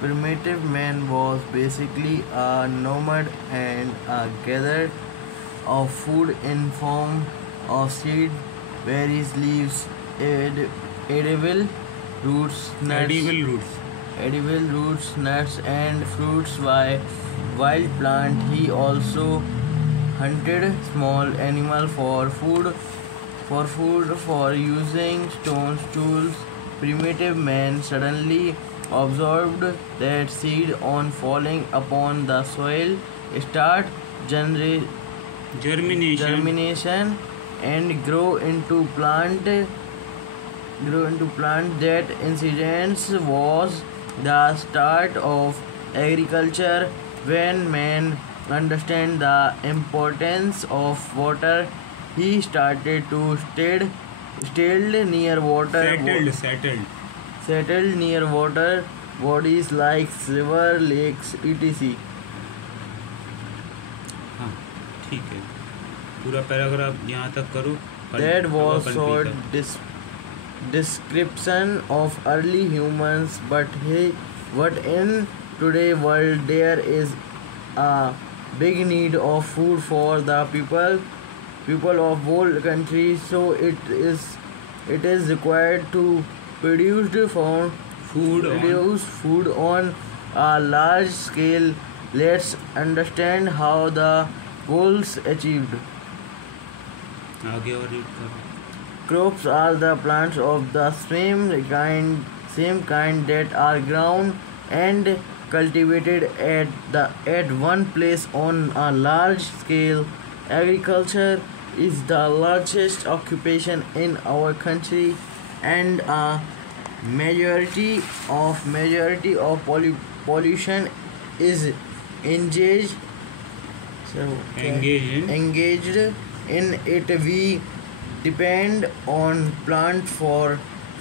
primitive man was basically a nomad and a gatherer of food in form of seed, berries, leaves, edible roots, nuts, edible roots. nuts, and fruits by wild plant. He also hunted small animal for using stones tools. Primitive man suddenly observed that seed on falling upon the soil start genera- Germination. germination and grow into plant. That incident was the start of agriculture. When man understand the importance of water, he started to settled near water settled near water bodies like river, lakes, etc. हाँ ठीक है, पूरा paragraph यहाँ तक करो। That was कल short भी description of early humans, but in today world there is a big need of food for the people of whole countries. So it is required to produce food on a large scale. Let's understand how the goals achieved. आगे और read करो। Crops are the plants of the same kind that are grown and cultivated at one place on a large scale. Agriculture is the largest occupation in our country, and a majority of pollution is engaged engaged in it. We depend on plant for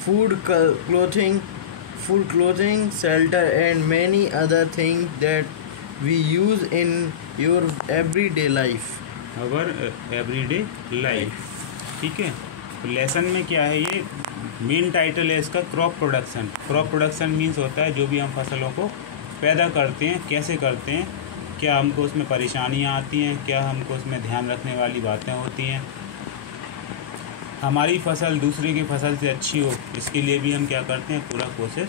food, clothing, shelter, and many other things that we use in your everyday life. Our everyday life. ठीक है, तो lesson में क्या है, ये main title है इसका crop production. Crop production means होता है जो भी हम फसलों को पैदा करते हैं, कैसे करते हैं, क्या हमको उसमें परेशानियां आती हैं, क्या हमको उसमें ध्यान रखने वाली बातें होती हैं, हमारी फसल दूसरे की फसल से अच्छी हो, इसके लिए भी हम क्या करते हैं, पूरा कोशिश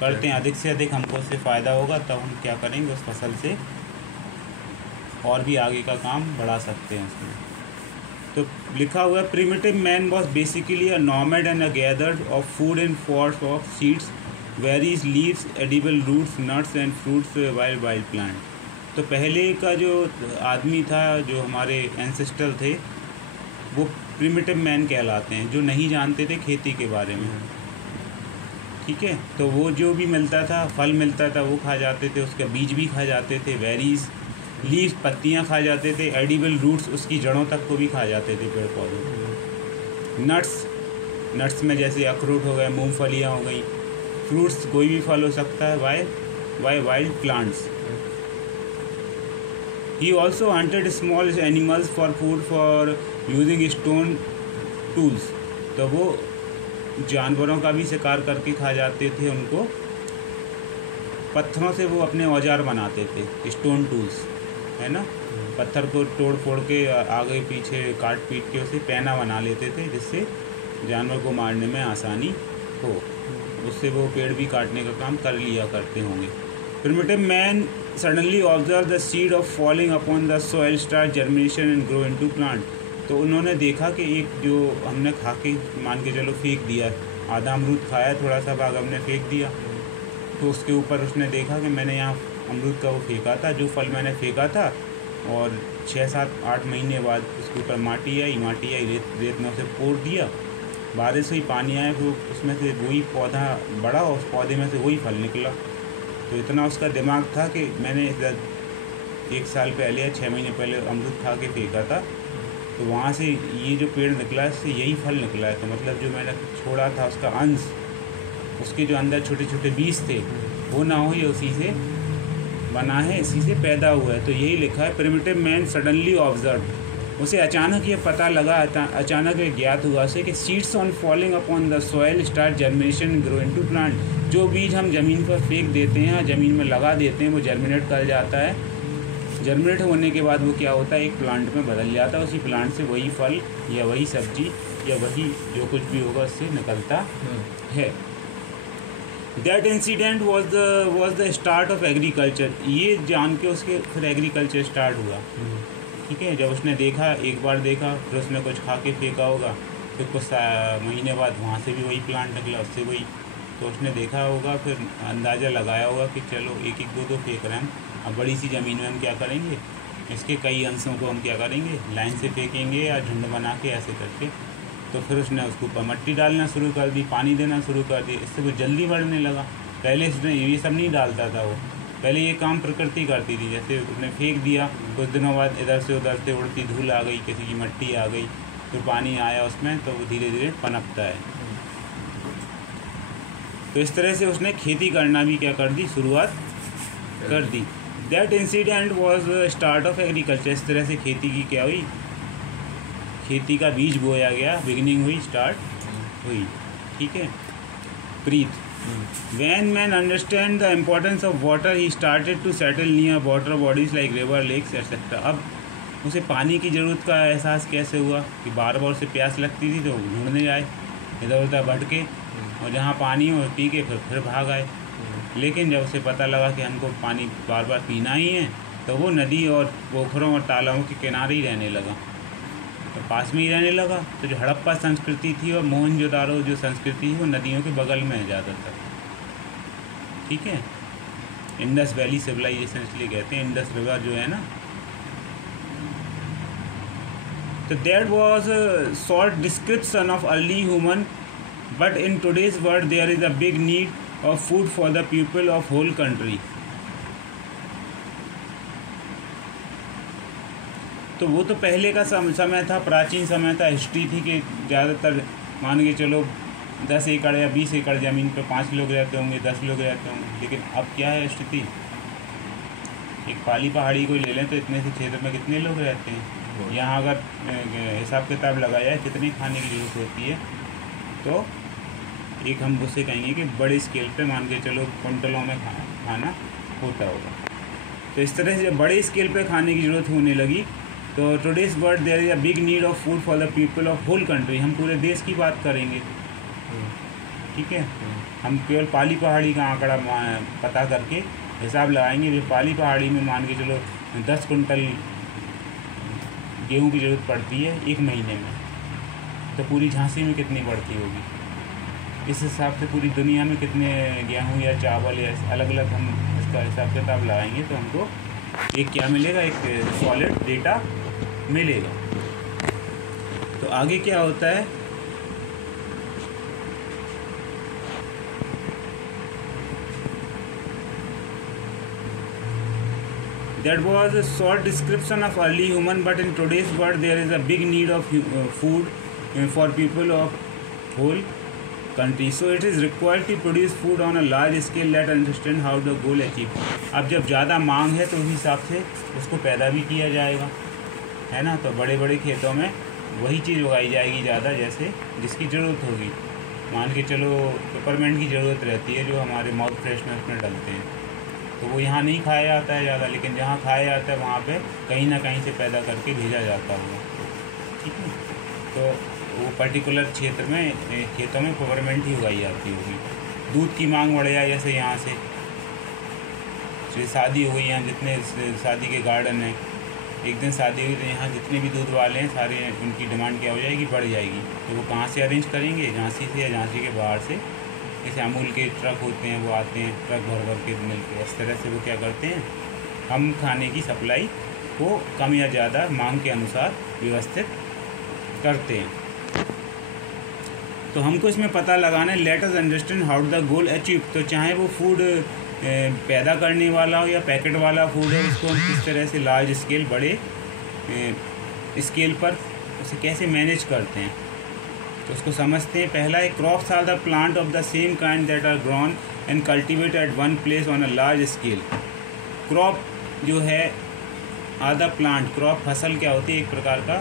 करते हैं। अधिक से अधिक हमको उससे फ़ायदा होगा तब हम क्या करेंगे, उस फसल से और भी आगे का काम बढ़ा सकते हैं उसमें। तो लिखा हुआ है primitive man was basically a nomad and a gathered of food in forms of seeds, berries, leaves, edible roots, nuts and fruits, wild plant. तो पहले का जो आदमी था, जो हमारे एंसेस्टर थे, वो प्रिमिटिव मैन कहलाते हैं, जो नहीं जानते थे खेती के बारे में। ठीक है, तो वो जो भी मिलता था, फल मिलता था, वो खा जाते थे, उसके बीज भी खा जाते थे, वेरीज, लीव्स, पत्तियां खा जाते थे, एडिबल रूट्स, उसकी जड़ों तक को भी खा जाते थे, पेड़ पौधों। नट्स में जैसे अखरोट हो गए, मूंगफलियां हो गई। फ्रूट्स कोई भी फल हो सकता है, why wild plants. He also hunted small animals for food for using stone tools. तो वो जानवरों का भी शिकार करके खा जाते थे, उनको पत्थरों से वो अपने औजार बनाते थे, स्टोन टूल्स, है ना। पत्थर को तोड़ फोड़ के आगे पीछे काट पीट के उसे पैना बना लेते थे, जिससे जानवर को मारने में आसानी हो। उससे वो पेड़ भी काटने का काम कर लिया करते होंगे। Primitive man suddenly observe the seed of falling upon the soil start germination and grow into plant. तो उन्होंने देखा कि एक जो हमने खा के मान के चलो फेंक दिया, आधा अमरूद खाया, थोड़ा सा भाग हमने फेंक दिया, तो उसके ऊपर उसने देखा कि मैंने यहाँ अमरूद का वो फेंका था, जो फल मैंने फेंका था, और 6, 7, 8 महीने बाद उसके ऊपर माटी आई, रेत में उसे पोर दिया, बारिश हुई, पानी आया, तो उसमें से वही पौधा बढ़ा और उस पौधे में से वही फल निकला। तो इतना उसका दिमाग था कि मैंने 1 साल पहले या 6 महीने पहले अमरूद खा के फेंका था, तो वहाँ से ये जो पेड़ निकला है, इससे यही फल निकला है। तो मतलब जो मैंने छोड़ा था उसका अंश, उसके जो अंदर छोटे छोटे बीज थे, वो ना हो, ये उसी से बना है, इसी से पैदा हुआ है। तो यही लिखा है प्रिमिटिव मैन सडनली ऑब्जर्व। उसे अचानक ये पता लगा, अचानक ये ज्ञात हुआ उसे कि seeds on falling upon the soil start germination grow into plant. जो बीज हम ज़मीन पर फेंक देते हैं, ज़मीन में लगा देते हैं, वो जर्मिनेट कर जाता है। जर्मिनेट होने के बाद वो क्या होता है, एक प्लांट में बदल जाता है। उसी प्लांट से वही फल या वही सब्जी या वही जो कुछ भी होगा उससे निकलता है। That incident was the start of agriculture. ये जान के उसके फिर एग्रीकल्चर स्टार्ट हुआ। ठीक है, जब उसने देखा, एक बार देखा, फिर उसने कुछ खा के फेंका होगा, फिर कुछ महीने बाद वहाँ से भी वही प्लांट निकला, उससे वही, तो उसने देखा होगा, फिर अंदाज़ा लगाया होगा कि चलो एक एक दो फेंक रहे हैं, अब बड़ी सी ज़मीन में हम क्या करेंगे, इसके कई अंशों को हम क्या करेंगे, लाइन से फेंकेंगे या झुंड बना के ऐसे करके। तो फिर उसने उसके ऊपर मिट्टी डालना शुरू कर दी, पानी देना शुरू कर दिया, इससे वो जल्दी बढ़ने लगा। पहले इसने ये सब नहीं डालता था, वो पहले ये काम प्रकृति करती थी। जैसे उसने फेंक दिया, कुछ दिनों बाद इधर से उधर से उड़ती धूल आ गई, किसी की मिट्टी आ गई, फिर पानी आया उसमें, तो वो धीरे धीरे पनपता है। तो इस तरह से उसने खेती करना भी क्या कर दी, शुरुआत कर दी। That incident was start of agriculture. इस तरह से खेती की क्या हुई, खेती का बीज बोया गया, बिगिनिंग हुई, स्टार्ट हुई। ठीक है। प्रीत, when man understand the importance of water he started to settle near water bodies like river, lakes etc. अब उसे पानी की ज़रूरत का एहसास कैसे हुआ कि बार बार उसे प्यास लगती थी तो ढूंढने जाए इधर उधर भटके, और जहाँ पानी हो पी के फिर भाग आए। लेकिन जब उसे पता लगा कि हमको पानी बार बार पीना ही है, तो वो नदी और पोखरों और तालाबों के किनारे ही रहने लगा, तो पास में ही रहने लगा। तो जो हड़प्पा संस्कृति थी और मोहनजोदारो जो संस्कृति थी, वो नदियों के बगल में है ज़्यादातर। ठीक है, इंडस वैली सिविलाइजेशन इसलिए कहते हैं, इंडस रिवर जो है ना। तो that was short description of early human, but in today's world there is a big need of food for the people of whole country. तो वो तो पहले का समय था, प्राचीन समय था, हिस्ट्री थी कि ज़्यादातर मान के चलो 10 एकड़ या 20 एकड़ ज़मीन पर 5 लोग रहते होंगे, 10 लोग रहते होंगे। लेकिन अब क्या है स्थिति, एक पाली पहाड़ी को ले लें तो इतने से क्षेत्र में कितने लोग रहते हैं। यहाँ अगर हिसाब किताब लगाया है कितनी खाने की ज़रूरत होती है, तो एक हम उससे कहेंगे कि बड़े स्केल पे मान के चलो क्विंटलों में खाना होता होगा। तो इस तरह से जब बड़े स्केल पे खाने की ज़रूरत होने लगी, तो today's world there is a big need of food for the people of whole country. हम पूरे देश की बात करेंगे। ठीक है, हम केवल पाली पहाड़ी का आंकड़ा पता करके हिसाब लगाएंगे। जो पाली पहाड़ी में मान के चलो 10 कुंटल गेहूं की ज़रूरत पड़ती है एक महीने में, तो पूरी झांसी में कितनी पड़ती होगी। इस हिसाब से पूरी दुनिया में कितने गेहूं या चावल या अलग अलग हम इसका हिसाब किताब लगाएंगे, तो हमको एक क्या मिलेगा, एक सॉलिड डेटा मिलेगा। तो आगे क्या होता है, that was a short description of early human, but in today's world there is a big need of food for people of whole country, so it is required to produce food on a large scale. Let understand how the goal achieved. अब जब ज़्यादा मांग है तो उस हिसाब से उसको पैदा भी किया जाएगा, है ना। तो बड़े बड़े खेतों में वही चीज़ उगाई जाएगी ज़्यादा, जैसे जिसकी ज़रूरत होगी। मान के चलो पेपरमेंट की ज़रूरत रहती है जो हमारे माउथ फ्रेशनर में डलते हैं, तो वो यहाँ नहीं खाया जाता है ज़्यादा, लेकिन जहाँ खाया जाता है वहाँ पे कहीं ना कहीं से पैदा करके भेजा जाता होगा। ठीक है, तो वो पर्टिकुलर क्षेत्र में खेतों में पेपरमेंट ही उगाई जाती होगी। दूध की मांग बढ़ जाए, जैसे यहाँ से शादी हो गई, यहाँ जितने शादी के गार्डन हैं, एक दिन शादी हुई तो यहाँ जितने भी दूध वाले हैं सारे उनकी डिमांड क्या हो जाएगी, बढ़ जाएगी। तो वो कहाँ से अरेंज करेंगे, झांसी से या झांसी के बाहर से। जैसे अमूल के ट्रक होते हैं, वो आते हैं ट्रक भर भर के मिल के, इस तरह से वो क्या करते हैं, हम खाने की सप्लाई को कम या ज़्यादा मांग के अनुसार व्यवस्थित करते हैं। तो हमको इसमें पता लगाना है, let us understand how the goal achieve. तो चाहे वो फूड पैदा करने वाला हो या पैकेट वाला फूड है, उसको हम किस तरह से लार्ज स्केल, बड़े स्केल पर उसे कैसे मैनेज करते हैं, तो उसको समझते हैं। पहला है, crops are the plant of the same kind that are grown and cultivated at one place on a large scale. Crop जो है आधा प्लांट। क्रॉप फसल क्या होती है, एक प्रकार का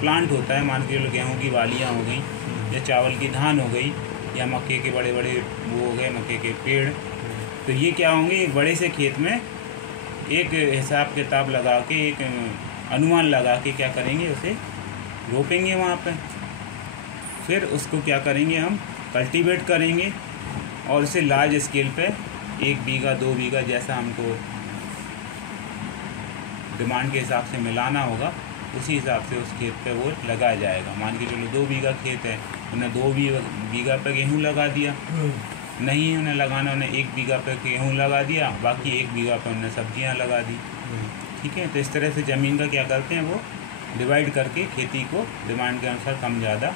प्लांट होता है। मान के चलो गेहूँ की बालियाँ हो गई, या चावल की धान हो गई, या मक्के के बड़े बड़े वो हो गए मक्के के पेड़। तो ये क्या होंगे, एक बड़े से खेत में एक हिसाब किताब लगा के, एक अनुमान लगा के क्या करेंगे, उसे रोपेंगे वहाँ पे। फिर उसको क्या करेंगे, हम कल्टीवेट करेंगे और उसे लार्ज स्केल पे 1 बीघा 2 बीघा जैसा हमको डिमांड के हिसाब से मिलाना होगा, उसी हिसाब से उस खेत पे वो लगाया जाएगा। मान के चलो 2 बीघा खेत है, उन्हें 2 बीघा पे गेहूँ लगा दिया। नहीं है उन्हें लगाना, उन्हें 1 बीघा पे गेहूँ लगा दिया, बाकी 1 बीघा पे उन्हें सब्जियाँ लगा दी। ठीक है, तो इस तरह से ज़मीन का क्या करते हैं, वो डिवाइड करके खेती को डिमांड के अनुसार कम ज़्यादा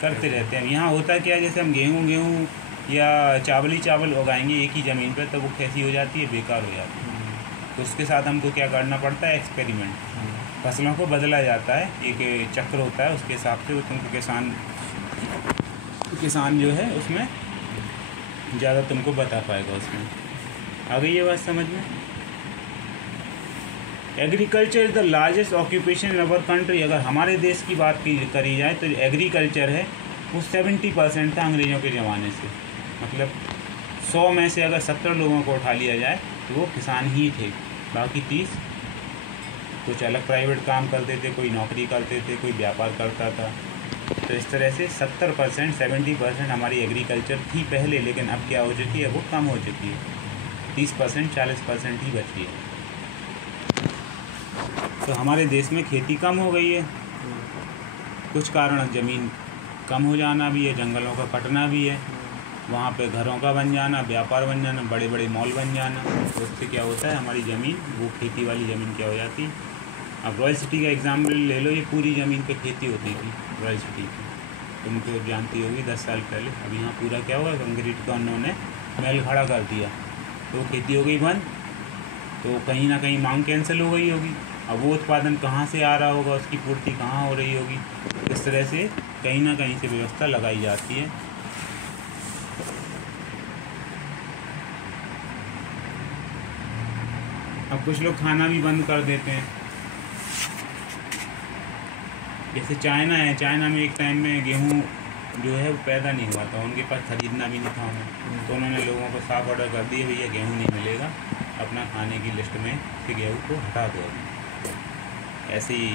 करते रहते हैं। यहाँ होता क्या है, जैसे हम गेहूँ या चावल उगाएंगे एक ही ज़मीन पर, तो वो कैसी हो जाती है, बेकार हो जाती है। तो उसके साथ हमको क्या करना पड़ता है, एक्सपेरिमेंट। फसलों को बदला जाता है, एक चक्र होता है, उसके हिसाब से वो तुमको किसान जो है उसमें ज़्यादा तुमको बता पाएगा। उसमें आ गई ये बात समझ में। Agriculture is the largest occupation in our country. अगर हमारे देश की बात करी जाए तो एग्रीकल्चर है वो 70% था अंग्रेज़ों के ज़माने से। मतलब 100 में से अगर 70 लोगों को उठा लिया जाए तो वो किसान ही थे, बाकी 30 कुछ अलग प्राइवेट काम करते थे, कोई नौकरी करते थे, कोई व्यापार करता था। तो इस तरह से 70% 70% हमारी एग्रीकल्चर थी पहले, लेकिन अब क्या हो चुकी है, वो कम हो चुकी है। 30% 40% ही बची है। तो हमारे देश में खेती कम हो गई है, कुछ कारण ज़मीन कम हो जाना भी है, जंगलों का कटना भी है, वहाँ पे घरों का बन जाना, व्यापार बन जाना, बड़े बड़े मॉल बन जाना। तो उससे क्या होता है, हमारी ज़मीन, वो खेती वाली ज़मीन क्या हो जाती है। अब रॉयल सिटी का एग्जाम्पल ले लो, ये पूरी ज़मीन पे खेती होती थी रॉयल सिटी की, तुम तो जानती होगी 10 साल पहले। अब यहाँ पूरा क्या हुआ, कंक्रीट का उन्होंने महल खड़ा कर दिया, तो खेती हो गई बंद। तो कहीं ना कहीं मांग कैंसिल हो गई होगी। अब वो उत्पादन कहाँ से आ रहा होगा, उसकी पूर्ति कहाँ हो रही होगी। इस तरह से कहीं ना कहीं से व्यवस्था लगाई जाती है। अब कुछ लोग खाना भी बंद कर देते हैं, जैसे चाइना है। चाइना में एक टाइम में गेहूँ जो है वो पैदा नहीं हुआ था, उनके पास खरीदना भी नहीं था उन्हें। तो उन्होंने लोगों को साफ ऑर्डर कर दिया, भैया गेहूँ नहीं मिलेगा, अपना खाने की लिस्ट में से गेहूँ को हटा दो। ऐसे ही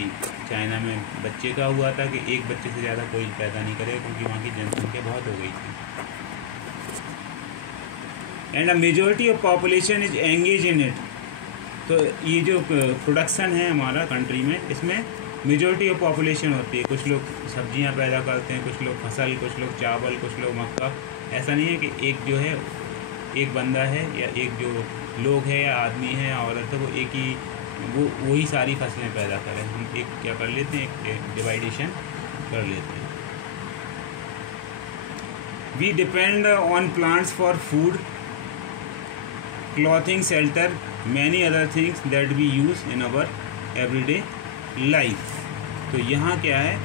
चाइना में बच्चे का हुआ था कि एक बच्चे से ज़्यादा कोई पैदा नहीं करेगा, क्योंकि वहाँ की जनसंख्या बहुत हो गई थी। And a majority of population is engage in it. तो ये जो प्रोडक्शन है हमारा कंट्री में, इसमें मेजॉरिटी ऑफ पॉपुलेशन होती है। कुछ लोग सब्जियां पैदा करते हैं, कुछ लोग फसल, कुछ लोग चावल, कुछ लोग मक्का। ऐसा नहीं है कि एक जो है, एक बंदा है या एक जो लोग है या आदमी है या औरत है, वो एक ही वही सारी फसलें पैदा करें। हम एक क्या कर लेते हैं, एक डिवाइडेशन कर लेते हैं। We depend on plants for food, clothing, shelter, many other things that we use in our everyday life. तो यहाँ क्या है,